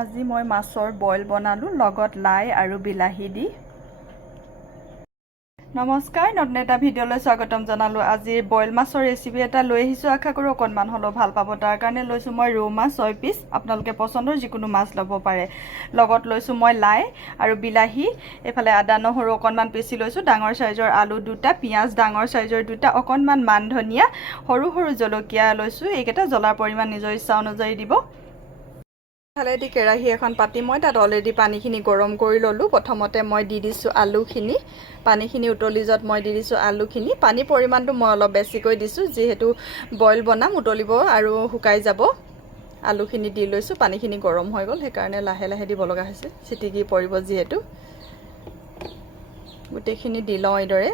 আজি মই মাছৰ বইল বনালোঁ লগত লাই আৰু বিলাহী দি। নমস্কাৰ, নতুন এটা ভিডিঅ'লৈ স্বাগতম জনালোঁ। আজি বইল মাছৰ ৰেচিপি এটা লৈ আহিছোঁ। আশা কৰোঁ অকণমান হ'লেও ভাল পাব। তাৰ কাৰণে লৈছোঁ মই ৰৌ মাছ 6 পিচ। আপোনালোকে পচন্দৰ যিকোনো মাছ ল'ব পাৰে। লগত লৈছোঁ মই লাই আৰু বিলাহী, এইফালে আদা নহৰু অকণমান পিচি লৈছোঁ, ডাঙৰ চাইজৰ আলু 2টা, পিঁয়াজ ডাঙৰ চাইজৰ 2টা, অকণমান মান ধনিয়া, সৰু সৰু জলকীয়া লৈছোঁ। এইকেইটা জ্বলাৰ পৰিমাণ নিজৰ ইচ্ছা অনুযায়ী দিব। ফালেদি কেৰাহী এখন পাতি মই তাত অলৰেডি পানীখিনি গৰম কৰি ল'লোঁ। প্ৰথমতে মই দি দিছোঁ আলুখিনি। পানীখিনি উতলি যোৱাত মই দি দিছোঁ আলুখিনি। পানীৰ পৰিমাণটো মই অলপ বেছিকৈ দিছোঁ, যিহেতু বইল বনাম, উতলিব আৰু শুকাই যাব। আলুখিনি দি লৈছোঁ। পানীখিনি গৰম হৈ গ'ল, সেইকাৰণে লাহে লাহে দিব লগা হৈছে, চিটিকি পৰিব যিহেতু। গোটেইখিনি দি লওঁ এইদৰে।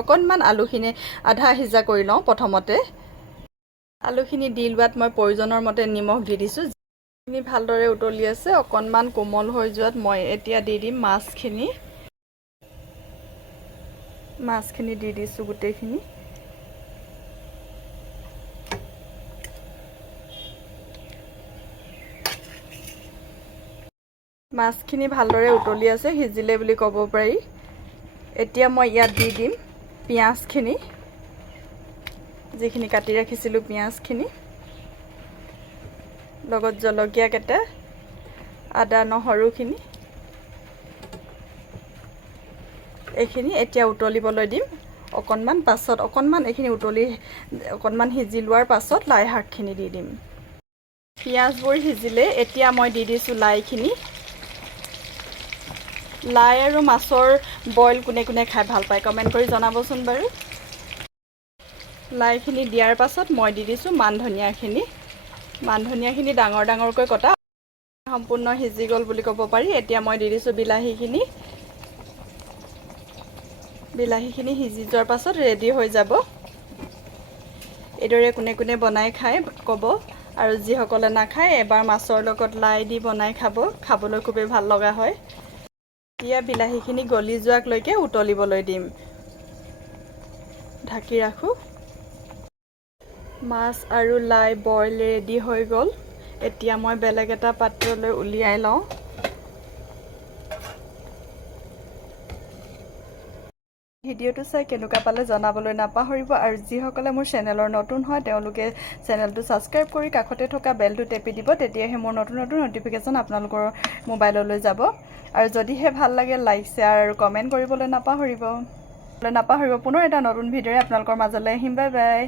অকণমান আলুখিনি আধা সিজা কৰি লওঁ প্ৰথমতে। আলুখিনি দি লোৱাত মই প্ৰয়োজনৰ মতে নিমখ দি দিছোঁ। ভালদৰে উতলি আছে, অকণমান কোমল হৈ যোৱাত মই এতিয়া দি দিম মাছখিনি। মাছখিনি দি দিছোঁ গোটেইখিনি। মাছখিনি ভালদৰে উতলি আছে, সিজিলে বুলি ক'ব পাৰি। এতিয়া মই ইয়াত দি দিম পিঁয়াজখিনি, যিখিনি কাটি ৰাখিছিলোঁ পিঁয়াজখিনি, লগত জলকীয়া কেইটা, আদা নহৰুখিনি, এইখিনি এতিয়া উতলিবলৈ দিম অকণমান। পাছত অকণমান এইখিনি উতলি অকণমান সিজি লোৱাৰ পাছত লাই শাকখিনি দি দিম। পিঁয়াজবোৰ সিজিলে এতিয়া মই দি দিছোঁ লাইখিনি। লাই আৰু মাছৰ বইল কোনে কোনে খাই ভাল পায় কমেণ্ট কৰি জনাবচোন বাৰু। লাইখিনি দিয়াৰ পাছত মই দি দিছোঁ মান ধনিয়াখিনি। মান ধনিয়াখিনি ডাঙৰ ডাঙৰকৈ কটা, সম্পূৰ্ণ সিজি গ'ল বুলি ক'ব পাৰি। এতিয়া মই দি দিছোঁ বিলাহীখিনি। বিলাহীখিনি সিজি যোৱাৰ পাছত ৰেডি হৈ যাব। এইদৰে কোনে কোনে বনাই খায় ক'ব, আৰু যিসকলে নাখায় এবাৰ মাছৰ লগত লাই দি বনাই খাব, খাবলৈ খুবেই ভাল লগা হয়। এতিয়া বিলাহীখিনি গলি যোৱালৈকে উতলিবলৈ দিম। ঢাকি ৰাখোঁ। মাছ আৰু লাই বইল ৰেডি হৈ গ'ল। এতিয়া মই বেলেগ এটা পাত্ৰলৈ উলিয়াই লওঁ। ভিডিঅ'টো চাই কেনেকুৱা পালে জনাবলৈ নাপাহৰিব, আৰু যিসকলে মোৰ চেনেলৰ নতুন হয় তেওঁলোকে চেনেলটো ছাবস্ক্ৰাইব কৰি কাষতে থকা বেলটো টেপি দিব। তেতিয়াহে মোৰ নতুন নতুন ন'টিফিকেশ্যন আপোনালোকৰ মোবাইললৈ যাব। আৰু যদিহে ভাল লাগে লাইক, শ্বেয়াৰ আৰু কমেণ্ট কৰিবলৈ নাপাহৰিব। পুনৰ এটা নতুন ভিডিঅ'ৰে আপোনালোকৰ মাজলৈ আহিম। Bye bye.